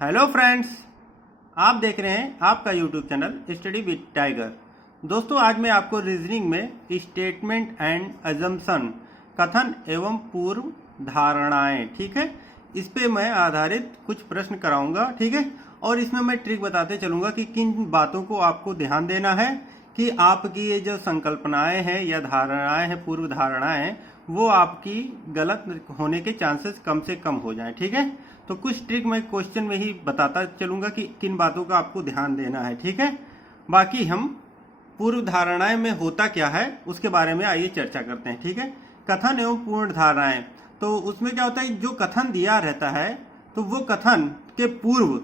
Hello friends, आप देख रहे हैं आपका YouTube channel study with tiger. दोस्तों, आज मैं आपको रीजनिंग में स्टेटमेंट एंड अजम्पशन, कथन एवं पूर्व धारणाएं, ठीक है, इस पे मैं आधारित कुछ प्रश्न कराऊंगा, ठीक है। और इसमें मैं ट्रिक बताते चलूंगा कि किन बातों को आपको ध्यान देना है कि आपकी ये जो संकल्पनाएं हैं या धारणाएं हैं, पूर्व धारणाएं, वो आपकी गलत होने के चांसेस कम से कम हो जाएं, ठीक है। तो कुछ ट्रिक मैं क्वेश्चन में ही बताता चलूंगा कि किन बातों का आपको ध्यान देना है, ठीक है। बाकी हम पूर्व धारणाएं में होता क्या है उसके बारे में आइए चर्चा करते हैं, ठीक है। कथन एवं पूर्व धारणाएं, तो उसमें क्या होता है, जो कथन दिया रहता है तो वो कथन के पूर्व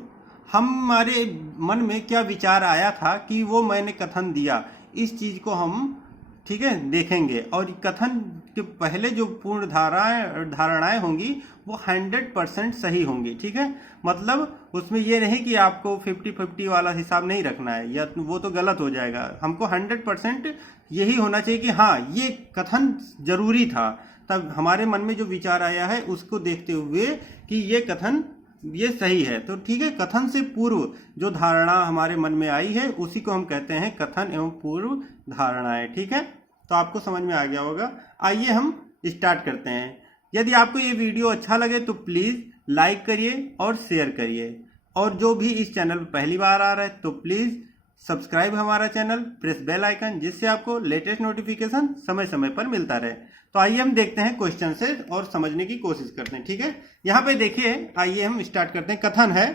हमारे मन में क्या विचार आया था कि वो मैंने कथन दिया, इस चीज को हम, ठीक है, देखेंगे। और कथन के पहले जो पूर्ण धारणाएं होंगी वो 100% सही होंगी, ठीक है। मतलब उसमें ये नहीं कि आपको 50-50 वाला हिसाब नहीं रखना है, या वो तो गलत हो जाएगा। हमको 100% यही होना चाहिए कि हाँ, ये कथन जरूरी था। तब हमारे मन में जो विचार आया है उसको देखते हुए कि ये कथन ये सही है, तो ठीक है। कथन से पूर्व जो धारणा हमारे मन में आई है उसी को हम कहते हैं कथन एवं पूर्व धारणाएं, ठीक है। तो आपको समझ में आ गया होगा। आइए हम स्टार्ट करते हैं। यदि आपको ये वीडियो अच्छा लगे तो प्लीज लाइक करिए और शेयर करिए, और जो भी इस चैनल पर पहली बार आ रहा है तो प्लीज सब्सक्राइब हमारा चैनल, प्रेस बेल आइकन, जिससे आपको लेटेस्ट नोटिफिकेशन समय समय पर मिलता रहे। तो आइए हम देखते हैं क्वेश्चन से और समझने की कोशिश करते हैं, ठीक है। यहाँ पे देखिए, आइए हम स्टार्ट करते हैं। कथन है,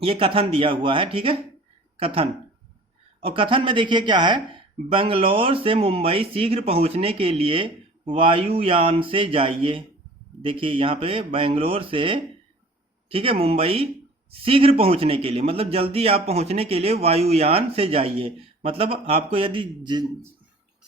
ये कथन दिया हुआ है, ठीक है, कथन। और कथन में देखिए क्या है, बेंगलोर से मुंबई शीघ्र पहुंचने के लिए वायुयान से जाइए। देखिए यहाँ पे बेंगलोर से, ठीक है, मुंबई शीघ्र पहुंचने के लिए, मतलब जल्दी आप पहुंचने के लिए वायुयान से जाइए। मतलब आपको यदि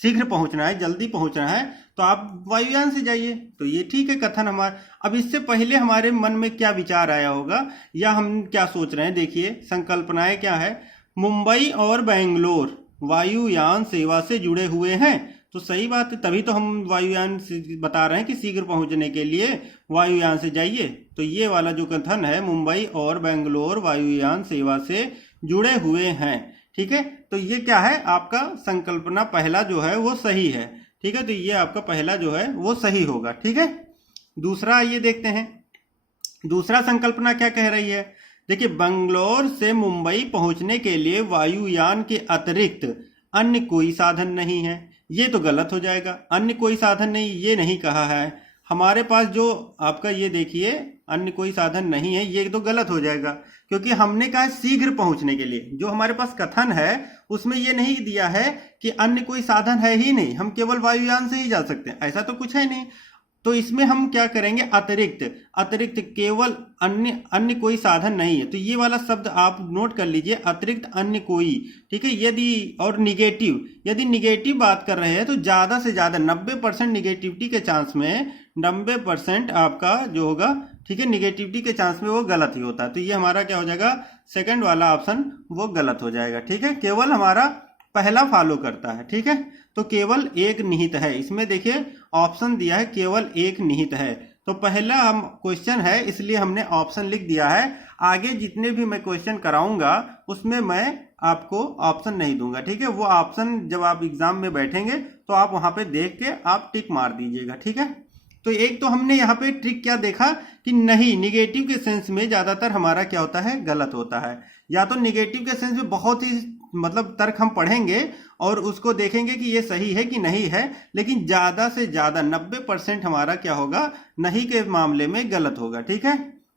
शीघ्र पहुंचना है, जल्दी पहुंचना है, तो आप वायुयान से जाइए। तो ये ठीक है कथन हमारा। अब इससे पहले हमारे मन में क्या विचार आया होगा या हम क्या सोच रहे हैं, देखिए संकल्पनाएं क्या है। मुंबई और बेंगलोर वायुयान सेवा से जुड़े हुए हैं, तो सही बात है, तभी तो हम वायुयान से बता रहे हैं कि शीघ्र पहुंचने के लिए वायुयान से जाइए। तो ये वाला जो कथन है, मुंबई और बेंगलोर वायुयान सेवा से जुड़े हुए हैं, ठीक है। तो ये क्या है, आपका संकल्पना पहला जो है वो सही है, ठीक है। तो ये आपका पहला जो है वो सही होगा, ठीक है। दूसरा ये देखते हैं, दूसरा संकल्पना क्या कह रही है। देखिए, बेंगलोर से मुंबई पहुंचने के लिए वायुयान के अतिरिक्त अन्य कोई साधन नहीं है। ये तो गलत हो जाएगा, अन्य कोई साधन नहीं, ये नहीं कहा है हमारे पास। जो आपका ये देखिए, अन्य कोई साधन नहीं है, ये तो गलत हो जाएगा, क्योंकि हमने कहा शीघ्र पहुंचने के लिए। जो हमारे पास कथन है उसमें ये नहीं दिया है कि अन्य कोई साधन है ही नहीं, हम केवल वायुयान से ही जा सकते हैं, ऐसा तो कुछ है नहीं। तो इसमें हम क्या करेंगे, अतिरिक्त, अतिरिक्त केवल, अन्य कोई साधन नहीं है। तो ये वाला शब्द आप नोट कर लीजिए, अतिरिक्त अन्य कोई, ठीक है। यदि और निगेटिव, यदि निगेटिव बात कर रहे हैं तो ज्यादा से ज्यादा 90% निगेटिविटी के चांस में 90% आपका जो होगा, ठीक है, निगेटिविटी के चांस में वो गलत ही होता है। तो ये हमारा क्या हो जाएगा, सेकंड वाला ऑप्शन वो गलत हो जाएगा, ठीक है। केवल हमारा पहला फॉलो करता है, ठीक है। तो केवल एक निहित है, इसमें देखिए ऑप्शन दिया है केवल एक निहित है। तो पहला हम क्वेश्चन है, इसलिए हमने ऑप्शन लिख दिया है। आगे जितने भी मैं क्वेश्चन कराऊंगा उसमें मैं आपको ऑप्शन नहीं दूंगा, ठीक है। वो ऑप्शन जब आप एग्जाम में बैठेंगे तो आप वहां पे देख के आप टिक मार दीजिएगा, ठीक है। तो एक तो हमने यहाँ पे ट्रिक क्या देखा कि नहीं, निगेटिव के सेंस में ज्यादातर हमारा क्या होता है, गलत होता है। या तो निगेटिव के सेंस में बहुत ही मतलब तर्क हम पढ़ेंगे और उसको देखेंगे कि ये सही है कि नहीं है, लेकिन ज्यादा से ज्यादा 90% हमारा क्या होगा, नहीं के मामले में गलत होगा, ठीक है।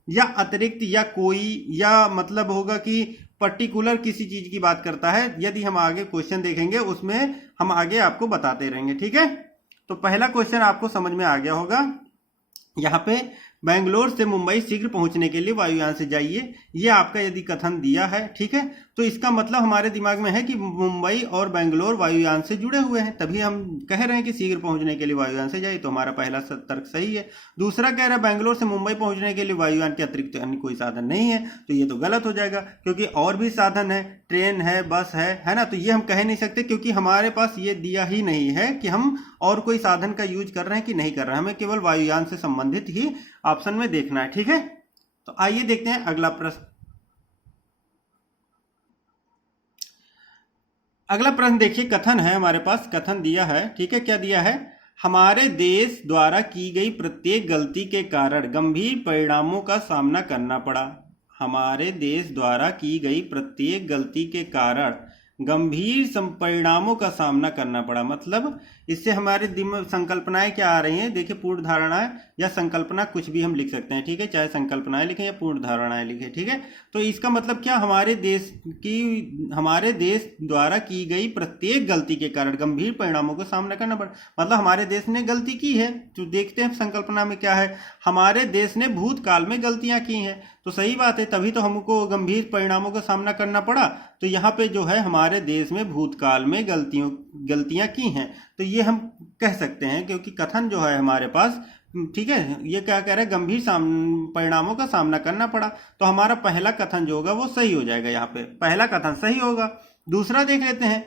या अतिरिक्त या कोई, या मतलब होगा कि पर्टिकुलर किसी चीज की बात करता है। यदि हम आगे क्वेश्चन देखेंगे उसमें हम आगे आपको बताते रहेंगे, ठीक है। तो पहला क्वेश्चन आपको समझ में आ गया होगा। यहाँ पे बेंगलोर से मुंबई शीघ्र पहुंचने के लिए वायुयान से जाइए, ये आपका यदि कथन दिया है, ठीक है, तो इसका मतलब हमारे दिमाग में है कि मुंबई और बेंगलोर वायुयान से जुड़े हुए हैं, तभी हम कह रहे हैं कि शीघ्र पहुंचने के लिए वायुयान से जाइए। तो हमारा पहला तर्क सही है। दूसरा कह रहा है बेंगलोर से मुंबई पहुंचने के लिए वायुयान के अतिरिक्त अन्य कोई साधन नहीं है, तो ये तो गलत हो जाएगा, क्योंकि और भी साधन है, ट्रेन है, बस है ना। तो ये हम कह नहीं सकते, क्योंकि हमारे पास ये दिया ही नहीं है कि हम और कोई साधन का यूज कर रहे हैं कि नहीं कर रहे हैं, हमें केवल वायुयान से संबंधित ही ऑप्शन में देखना है, ठीक है। तो आइए देखते हैं अगला प्रश्न। अगला प्रश्न देखिए, कथन है हमारे पास, कथन दिया है, ठीक है। क्या दिया है? हमारे देश द्वारा की गई प्रत्येक गलती के कारण गंभीर परिणामों का सामना करना पड़ा। हमारे देश द्वारा की गई प्रत्येक गलती के कारण गंभीर परिणामों का सामना करना पड़ा। मतलब इससे हमारे दिमाग संकल्पनाएं क्या आ रही हैं? देखिए, पूर्ण धारणाएं या संकल्पना कुछ भी हम लिख सकते हैं, ठीक है। चाहे संकल्पनाएं लिखें या पूर्ण धारणाएं लिखें, ठीक है। तो इसका मतलब क्या? हमारे देश द्वारा की गई प्रत्येक गलती के कारण गंभीर परिणामों का सामना करना पड़ा। मतलब हमारे देश ने गलती की है। तो देखते हैं संकल्पना में क्या है। हमारे देश ने भूतकाल में गलतियां की हैं, तो सही बात है, तभी तो हमको गंभीर परिणामों का सामना करना पड़ा। तो यहाँ पे जो है हमारे देश में भूतकाल में गलतियां की हैं, तो ये हम कह सकते हैं, क्योंकि कथन जो है हमारे पास, ठीक है, ये क्या कह रहा है? गंभीर परिणामों का सामना करना पड़ा। तो हमारा पहला कथन जो होगा वो सही हो जाएगा। यहाँ पे पहला कथन सही होगा। दूसरा देख लेते हैं,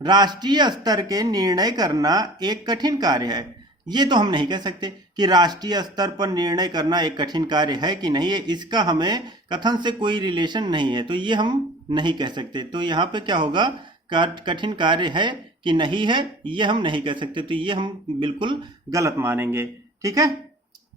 राष्ट्रीय स्तर के निर्णय करना एक कठिन कार्य है। ये तो हम नहीं कह सकते कि राष्ट्रीय स्तर पर निर्णय करना एक कठिन कार्य है कि नहीं है, इसका हमें कथन से कोई रिलेशन नहीं है, तो ये हम नहीं कह सकते। तो यहाँ पे क्या होगा? कठिन कार्य है कि नहीं है, ये हम नहीं कह सकते, तो ये हम बिल्कुल गलत मानेंगे, ठीक है।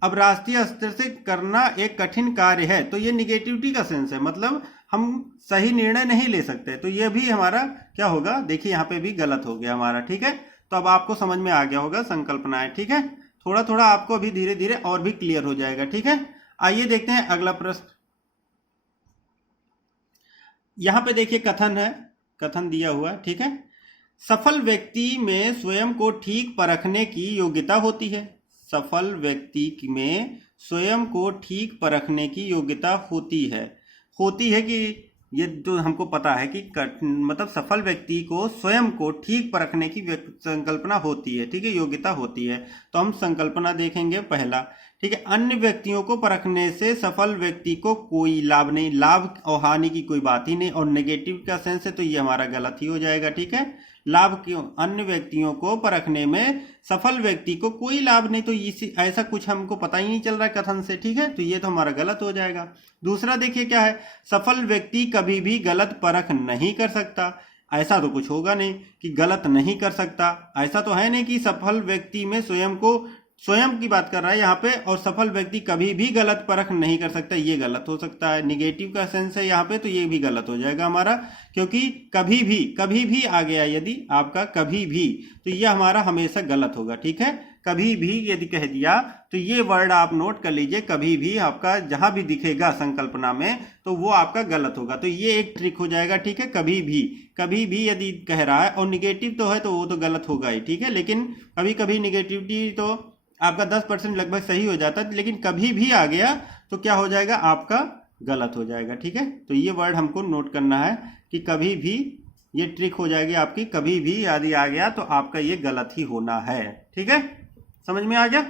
अब राष्ट्रीय स्तर से करना एक कठिन कार्य है, तो ये निगेटिविटी का सेंस है, मतलब हम सही निर्णय नहीं ले सकते, तो ये भी हमारा क्या होगा? देखिए यहाँ पे भी गलत हो गया हमारा, ठीक है। तो अब आपको समझ में आ गया होगा संकल्पनाएं, ठीक है। थोड़ा थोड़ा आपको अभी धीरे धीरे और भी क्लियर हो जाएगा, ठीक है। आइए देखते हैं अगला प्रश्न। यहां पे देखिए कथन है, कथन दिया हुआ, ठीक है। सफल व्यक्ति में स्वयं को ठीक परखने की योग्यता होती है। सफल व्यक्ति में स्वयं को ठीक परखने की योग्यता होती है कि ये तो हमको पता है कि मतलब सफल व्यक्ति को स्वयं को ठीक परखने की संकल्पना होती है, ठीक है, योग्यता होती है। तो हम संकल्पना देखेंगे पहला, ठीक है। अन्य व्यक्तियों को परखने से सफल व्यक्ति को कोई लाभ नहीं, लाभ और हानि की कोई बात ही नहीं, और नेगेटिव का सेंस है तो ये हमारा गलत ही हो जाएगा, ठीक है। लाभ क्यों? अन्य व्यक्तियों को परखने में सफल व्यक्ति को कोई लाभ नहीं, तो इसी ऐसा कुछ हमको पता ही नहीं चल रहा है कथन से, ठीक है, तो ये तो हमारा गलत हो जाएगा। दूसरा देखिए क्या है, सफल व्यक्ति कभी भी गलत परख नहीं कर सकता। ऐसा तो कुछ होगा नहीं कि गलत नहीं कर सकता, ऐसा तो है नहीं कि सफल व्यक्ति में स्वयं की बात कर रहा है यहाँ पे, और सफल व्यक्ति कभी भी गलत परख नहीं कर सकता, ये गलत हो सकता है। निगेटिव का सेंस है यहाँ पे, तो ये भी गलत हो जाएगा हमारा, क्योंकि कभी भी आ गया यदि आपका कभी भी, तो ये हमारा हमेशा गलत होगा, ठीक है। कभी भी यदि कह दिया तो ये वर्ड आप नोट कर लीजिए, कभी भी आपका जहां भी दिखेगा संकल्पना में तो वो आपका गलत होगा, तो ये एक ट्रिक हो जाएगा, ठीक है। कभी भी यदि कह रहा है और निगेटिव तो है तो वो तो गलत होगा ही, ठीक है। लेकिन कभी कभी निगेटिविटी तो आपका 10% लगभग सही हो जाता है, लेकिन कभी भी आ गया तो क्या हो जाएगा? आपका गलत हो जाएगा, ठीक है। तो ये वर्ड हमको नोट करना है कि कभी भी, ये ट्रिक हो जाएगी आपकी, कभी भी यदि आ गया तो आपका ये गलत ही होना है, ठीक है। समझ में आ गया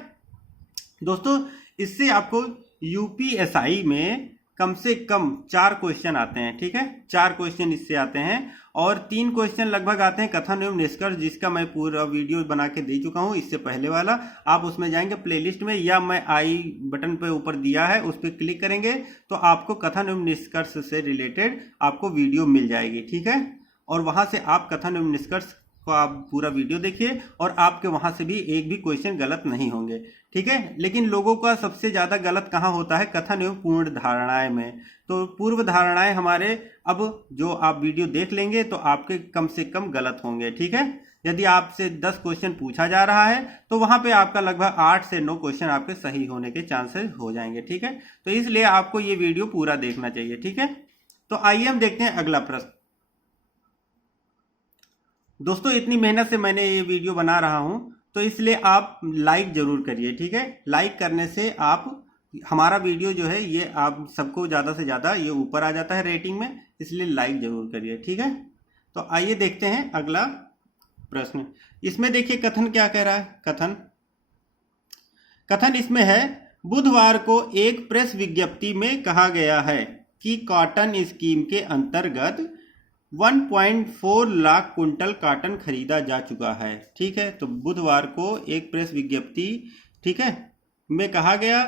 दोस्तों? इससे आपको यूपीएसआई में कम से कम 4 क्वेश्चन आते हैं, ठीक है। 4 क्वेश्चन इससे आते हैं, और 3 क्वेश्चन लगभग आते हैं कथन एवं निष्कर्ष, जिसका मैं पूरा वीडियो बना के दे चुका हूं। इससे पहले वाला आप उसमें जाएंगे प्लेलिस्ट में, या मैं आई बटन पे ऊपर दिया है उस पर क्लिक करेंगे तो आपको कथन एवं निष्कर्ष से रिलेटेड आपको वीडियो मिल जाएगी, ठीक है। और वहां से आप कथन एवं निष्कर्ष को आप पूरा वीडियो देखिए, और आपके वहां से भी एक भी क्वेश्चन गलत नहीं होंगे, ठीक है। लेकिन लोगों का सबसे ज्यादा गलत कहाँ होता है? कथन एवं पूर्ण धारणाएं में। तो पूर्व धारणाएं हमारे, अब जो आप वीडियो देख लेंगे तो आपके कम से कम गलत होंगे, ठीक है। यदि आपसे 10 क्वेश्चन पूछा जा रहा है तो वहां पे आपका लगभग 8 से 9 क्वेश्चन आपके सही होने के चांसेस हो जाएंगे, ठीक है। तो इसलिए आपको ये वीडियो पूरा देखना चाहिए, ठीक है। तो आइए हम देखते हैं अगला प्रश्न। दोस्तों इतनी मेहनत से मैंने ये वीडियो बना रहा हूं, तो इसलिए आप लाइक जरूर करिए, ठीक है। लाइक करने से आप, हमारा वीडियो जो है ये आप सबको ज़्यादा से ज़्यादा ये ऊपर आ जाता है रेटिंग में, इसलिए लाइक जरूर करिए, ठीक है। तो आइए देखते हैं अगला प्रश्न। इसमें देखिए कथन क्या कह रहा है। कथन इसमें है, बुधवार को एक प्रेस विज्ञप्ति में कहा गया है कि कॉटन स्कीम के अंतर्गत 1.4 लाख कुंटल कॉटन खरीदा जा चुका है, ठीक है। तो बुधवार को एक प्रेस विज्ञप्ति, ठीक है, में कहा गया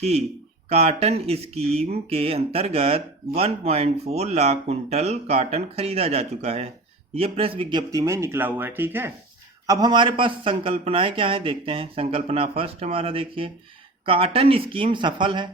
कि कॉटन स्कीम के अंतर्गत 1.4 लाख कुंटल कॉटन खरीदा जा चुका है। ये प्रेस विज्ञप्ति में निकला हुआ है, ठीक है। अब हमारे पास संकल्पनाएं क्या है देखते हैं। संकल्पना फर्स्ट हमारा देखिए, कॉटन स्कीम सफल है।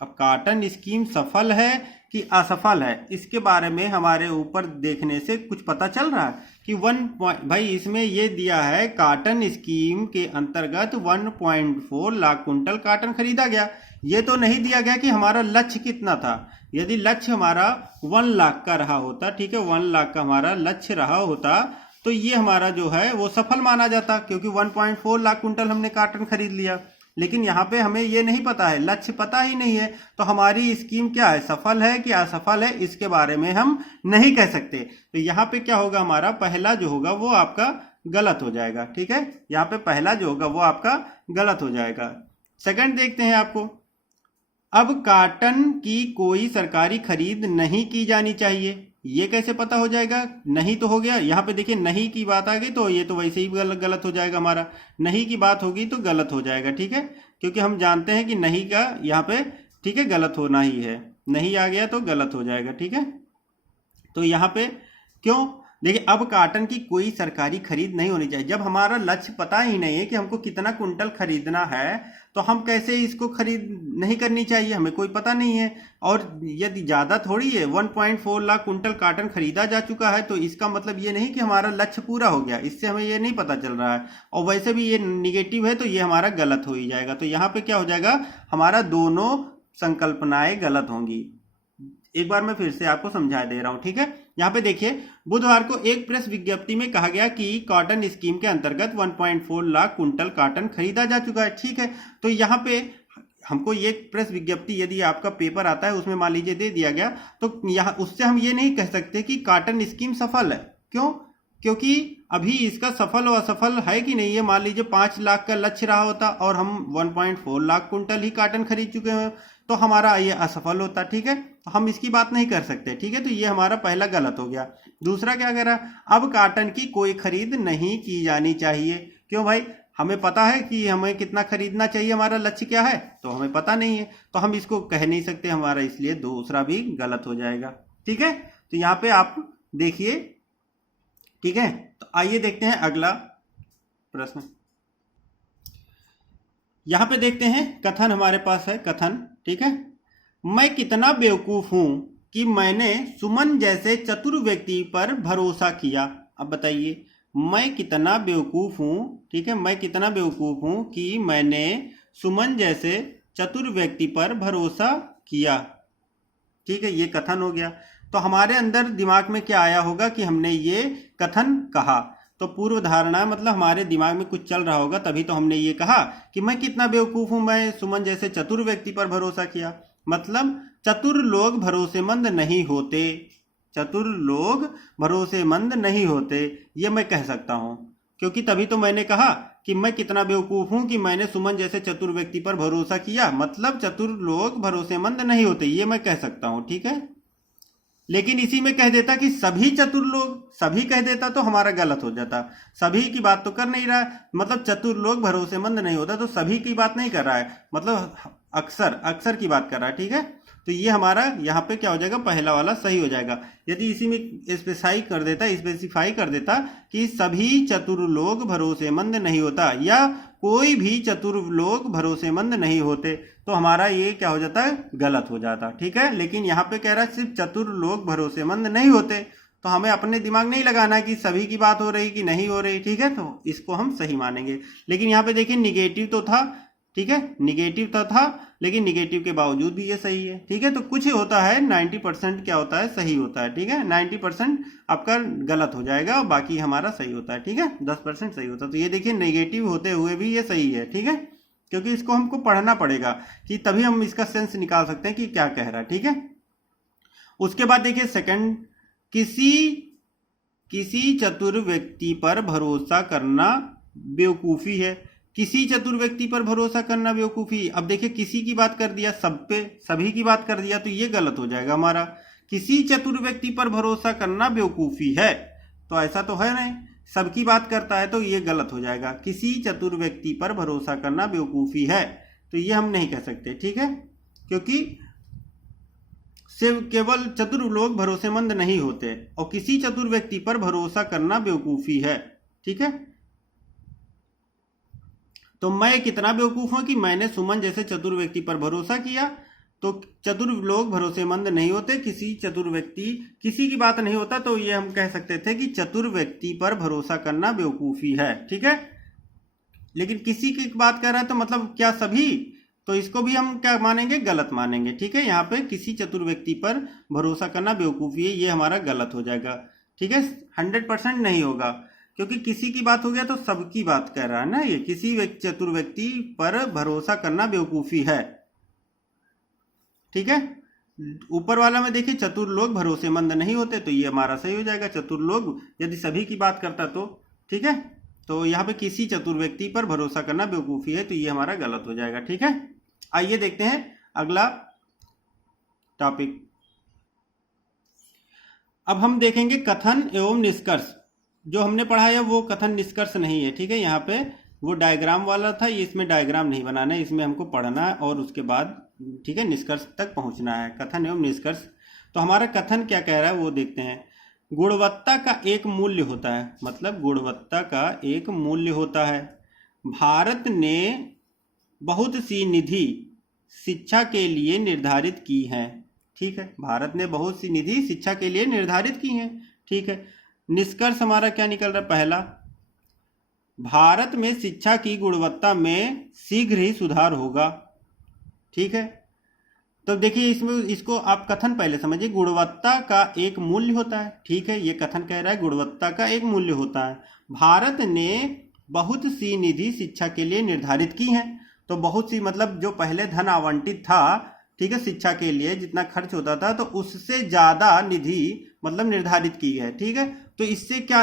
अब कॉटन स्कीम सफल है कि असफल है, इसके बारे में हमारे ऊपर देखने से कुछ पता चल रहा है कि भाई इसमें ये दिया है कॉटन स्कीम के अंतर्गत 1.4 लाख कुंटल कॉटन खरीदा गया। ये तो नहीं दिया गया कि हमारा लक्ष्य कितना था। यदि लक्ष्य हमारा 1 लाख का रहा होता, ठीक है, 1 लाख का हमारा लक्ष्य रहा होता तो ये हमारा जो है वो सफल माना जाता, क्योंकि 1.4 लाख कुंटल हमने कॉटन खरीद लिया। लेकिन यहाँ पे हमें ये नहीं पता है, लक्ष्य पता ही नहीं है, तो हमारी स्कीम क्या है, सफल है कि असफल है, इसके बारे में हम नहीं कह सकते। तो यहाँ पे क्या होगा, हमारा पहला जो होगा वो आपका गलत हो जाएगा, ठीक है। यहाँ पे पहला जो होगा वो आपका गलत हो जाएगा। सेकंड देखते हैं आपको, अब कॉटन की कोई सरकारी खरीद नहीं की जानी चाहिए। ये कैसे पता हो जाएगा, नहीं तो हो गया। यहाँ पे देखिए नहीं की बात आ गई तो ये तो वैसे ही गलत हो जाएगा हमारा। नहीं की बात होगी तो गलत हो जाएगा, ठीक है, क्योंकि हम जानते हैं कि नहीं का यहाँ पे, ठीक है, गलत होना ही है। नहीं आ गया तो गलत हो जाएगा, ठीक है। तो यहाँ पे क्यों, देखिए अब कॉटन की कोई सरकारी खरीद नहीं होनी चाहिए। जब हमारा लक्ष्य पता ही नहीं है कि हमको कितना कुंटल खरीदना है तो हम कैसे इसको खरीद नहीं करनी चाहिए, हमें कोई पता नहीं है। और यदि ज़्यादा थोड़ी है, 1.4 लाख कुंटल कॉटन खरीदा जा चुका है तो इसका मतलब ये नहीं कि हमारा लक्ष्य पूरा हो गया, इससे हमें ये नहीं पता चल रहा है। और वैसे भी ये निगेटिव है तो ये हमारा गलत हो ही जाएगा। तो यहाँ पे क्या हो जाएगा, हमारा दोनों संकल्पनाएं गलत होंगी। एक बार मैं फिर से आपको समझा दे रहा हूं, ठीक है। यहाँ पे देखिए, बुधवार को एक प्रेस विज्ञप्ति में कहा गया कि कॉटन स्कीम के अंतर्गत 1.4 लाख कुंटल कॉटन खरीदा जा चुका है, ठीक है। तो यहाँ पे हमको ये प्रेस विज्ञप्ति, यदि आपका पेपर आता है उसमें मान लीजिए दे दिया गया, तो यहाँ उससे हम ये नहीं कह सकते कि कॉटन स्कीम सफल है। क्यों, क्योंकि अभी इसका सफल और असफल है कि नहीं है। मान लीजिए 5 लाख का लक्ष्य रहा होता और हम 1.4 लाख कुंटल ही कॉटन खरीद चुके हैं तो हमारा ये असफल होता, ठीक है। तो हम इसकी बात नहीं कर सकते, ठीक है। तो ये हमारा पहला गलत हो गया। दूसरा क्या कह रहा है, अब कॉटन की कोई खरीद नहीं की जानी चाहिए। क्यों भाई, हमें पता है कि हमें कितना खरीदना चाहिए, हमारा लक्ष्य क्या है, तो हमें पता नहीं है तो हम इसको कह नहीं सकते हमारा, इसलिए दूसरा भी गलत हो जाएगा, ठीक है। तो यहाँ पे आप देखिए, ठीक है। तो आइए देखते हैं अगला प्रश्न। यहां पे देखते हैं कथन हमारे पास है, कथन, ठीक है। मैं कितना बेवकूफ हूं कि मैंने सुमन जैसे चतुर व्यक्ति पर भरोसा किया। अब बताइए, मैं कितना बेवकूफ हूं, ठीक है, मैं कितना बेवकूफ हूं कि मैंने सुमन जैसे चतुर व्यक्ति पर भरोसा किया, ठीक है। ये कथन हो गया। तो हमारे अंदर दिमाग में क्या आया होगा कि हमने ये कथन कहा, तो पूर्व धारणा मतलब हमारे दिमाग में कुछ चल रहा होगा, तभी तो हमने ये कहा कि मैं कितना बेवकूफ हूं, मैं सुमन जैसे चतुर व्यक्ति पर भरोसा किया। मतलब चतुर लोग भरोसेमंद नहीं होते, चतुर लोग भरोसेमंद नहीं होते, ये मैं कह सकता हूं, क्योंकि तभी तो मैंने कहा कि मैं कितना बेवकूफ हूं कि मैंने सुमन जैसे चतुर व्यक्ति पर भरोसा किया। मतलब चतुर लोग भरोसेमंद नहीं होते, ये मैं कह सकता हूं, ठीक है। लेकिन इसी में कह देता कि सभी चतुर लोग, सभी कह देता तो हमारा गलत हो जाता। सभी की बात तो कर नहीं रहा है, मतलब चतुर लोग भरोसेमंद नहीं होता तो सभी की बात नहीं कर रहा है, मतलब अक्सर की बात कर रहा है, ठीक है। तो ये हमारा यहाँ पे क्या हो जाएगा, पहला वाला सही हो जाएगा। यदि इसी में स्पेसिफाई कर देता कि सभी चतुर लोग भरोसेमंद नहीं होता या कोई भी चतुर लोग भरोसेमंद नहीं होते, तो हमारा ये क्या हो जाता है, गलत हो जाता, ठीक है। लेकिन यहाँ पे कह रहा है सिर्फ चतुर लोग भरोसेमंद नहीं होते, तो हमें अपने दिमाग नहीं लगाना कि सभी की बात हो रही कि नहीं हो रही, ठीक है। तो इसको हम सही मानेंगे। लेकिन यहाँ पे देखिए निगेटिव तो था, ठीक है, निगेटिव तो था, लेकिन निगेटिव के बावजूद भी ये सही है, ठीक है। तो कुछ होता है 90% क्या होता है, सही होता है, ठीक है। 90% आपका गलत हो जाएगा और बाकी हमारा सही होता है, ठीक है। 10% सही होता है। तो ये देखिए नेगेटिव होते हुए भी ये सही है, ठीक है, क्योंकि इसको हमको पढ़ना पड़ेगा कि तभी हम इसका सेंस निकाल सकते हैं कि क्या कह रहा है, ठीक है। उसके बाद देखिए सेकंड, किसी चतुर व्यक्ति पर भरोसा करना बेवकूफी है। किसी चतुर व्यक्ति पर भरोसा करना बेवकूफी। अब देखिए किसी की बात कर दिया, सब पे सभी की बात कर दिया, तो ये गलत हो जाएगा हमारा। किसी चतुर व्यक्ति पर भरोसा करना बेवकूफी है, तो ऐसा तो है नहीं, सबकी बात करता है तो ये गलत हो जाएगा। किसी चतुर व्यक्ति पर भरोसा करना बेवकूफी है, तो ये हम नहीं कह सकते, ठीक है, क्योंकि सिर्फ केवल चतुर लोग भरोसेमंद नहीं होते और किसी चतुर व्यक्ति पर भरोसा करना बेवकूफ़ी है। ठीक है, तो मैं कितना बेवकूफ़ हूं कि मैंने सुमन जैसे चतुर व्यक्ति पर भरोसा किया। तो चतुर लोग भरोसेमंद नहीं होते, किसी चतुर व्यक्ति किसी की बात नहीं होता, तो ये हम कह सकते थे कि चतुर व्यक्ति पर भरोसा करना बेवकूफ़ी है। ठीक है, लेकिन किसी की बात कर रहा है तो मतलब क्या सभी, तो इसको भी हम क्या मानेंगे, गलत मानेंगे। ठीक है, यहाँ पे किसी चतुर व्यक्ति पर भरोसा करना बेवकूफ़ी है, ये हमारा गलत हो जाएगा। ठीक है, 100% नहीं होगा, क्योंकि किसी की बात हो गया तो सबकी बात कर रहा है ना, ये किसी चतुर व्यक्ति पर भरोसा करना बेवकूफ़ी है। ठीक है, ऊपर वाला में देखिए चतुर लोग भरोसेमंद नहीं होते, तो ये हमारा सही हो जाएगा। चतुर लोग यदि सभी की बात करता तो ठीक है, तो यहाँ पे किसी चतुर व्यक्ति पर भरोसा करना बेवकूफ़ी है, तो ये हमारा गलत हो जाएगा। ठीक है, आइए देखते हैं अगला टॉपिक। अब हम देखेंगे कथन एवं निष्कर्ष। जो हमने पढ़ा है वो कथन निष्कर्ष नहीं है। ठीक है, यहाँ पे वो डायग्राम वाला था, ये इसमें डायग्राम नहीं बनाना है, इसमें हमको पढ़ना है और उसके बाद ठीक है निष्कर्ष तक पहुंचना है। कथन एवं निष्कर्ष, तो हमारा कथन क्या कह रहा है वो देखते हैं। गुणवत्ता का एक मूल्य होता है, मतलब गुणवत्ता का एक मूल्य होता है। भारत ने बहुत सी निधि शिक्षा के लिए निर्धारित की हैं। ठीक है, भारत ने बहुत सी निधि शिक्षा के लिए निर्धारित की हैं। ठीक है, निष्कर्ष हमारा क्या निकल रहा है, पहला, भारत में शिक्षा की गुणवत्ता में शीघ्र ही सुधार होगा। ठीक है, तो देखिए इसमें इसको आप कथन पहले समझिए। गुणवत्ता का एक मूल्य होता है। ठीक है, ये कथन कह रहा है गुणवत्ता का एक मूल्य होता है। भारत ने बहुत सी निधि शिक्षा के लिए निर्धारित की हैं। तो बहुत सी मतलब जो पहले धन आवंटित था, ठीक है, शिक्षा के लिए जितना खर्च होता था, तो उससे ज्यादा निधि मतलब निर्धारित की है। ठीक है, तो इससे क्या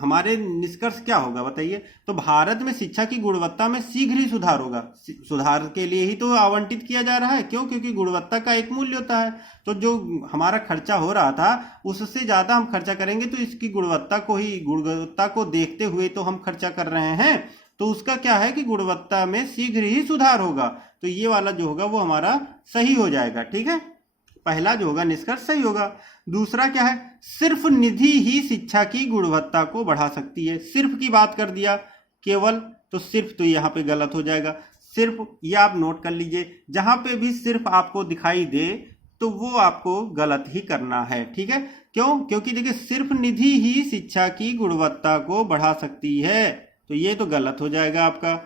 हमारे निष्कर्ष क्या होगा बताइए। तो भारत में शिक्षा की गुणवत्ता में शीघ्र ही सुधार होगा। सुधार के लिए ही तो आवंटित किया जा रहा है, क्यों, क्योंकि गुणवत्ता का एक मूल्य होता है। तो जो हमारा खर्चा हो रहा था उससे ज्यादा हम खर्चा करेंगे, तो इसकी गुणवत्ता को देखते हुए तो हम खर्चा कर रहे हैं, तो उसका क्या है कि गुणवत्ता में शीघ्र ही सुधार होगा। तो ये वाला जो होगा वो हमारा सही हो जाएगा। ठीक है, पहला जो होगा निष्कर्ष सही होगा। दूसरा क्या है, सिर्फ निधि ही शिक्षा की गुणवत्ता को बढ़ा सकती है। सिर्फ की बात कर दिया केवल, तो सिर्फ तो यहाँ पे गलत हो जाएगा। सिर्फ ये आप नोट कर लीजिए, जहां पे भी सिर्फ आपको दिखाई दे तो वो आपको गलत ही करना है। ठीक है, क्यों, क्योंकि देखिए सिर्फ निधि ही शिक्षा की गुणवत्ता को बढ़ा सकती है, तो ये तो गलत हो जाएगा आपका।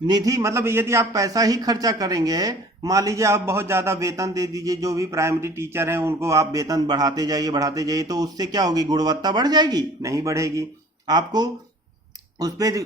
निधि मतलब यदि आप पैसा ही खर्चा करेंगे, मान लीजिए आप बहुत ज़्यादा वेतन दे दीजिए, जो भी प्राइमरी टीचर हैं उनको आप वेतन बढ़ाते जाइए, तो उससे क्या होगी, गुणवत्ता बढ़ जाएगी, नहीं बढ़ेगी। आपको उस पर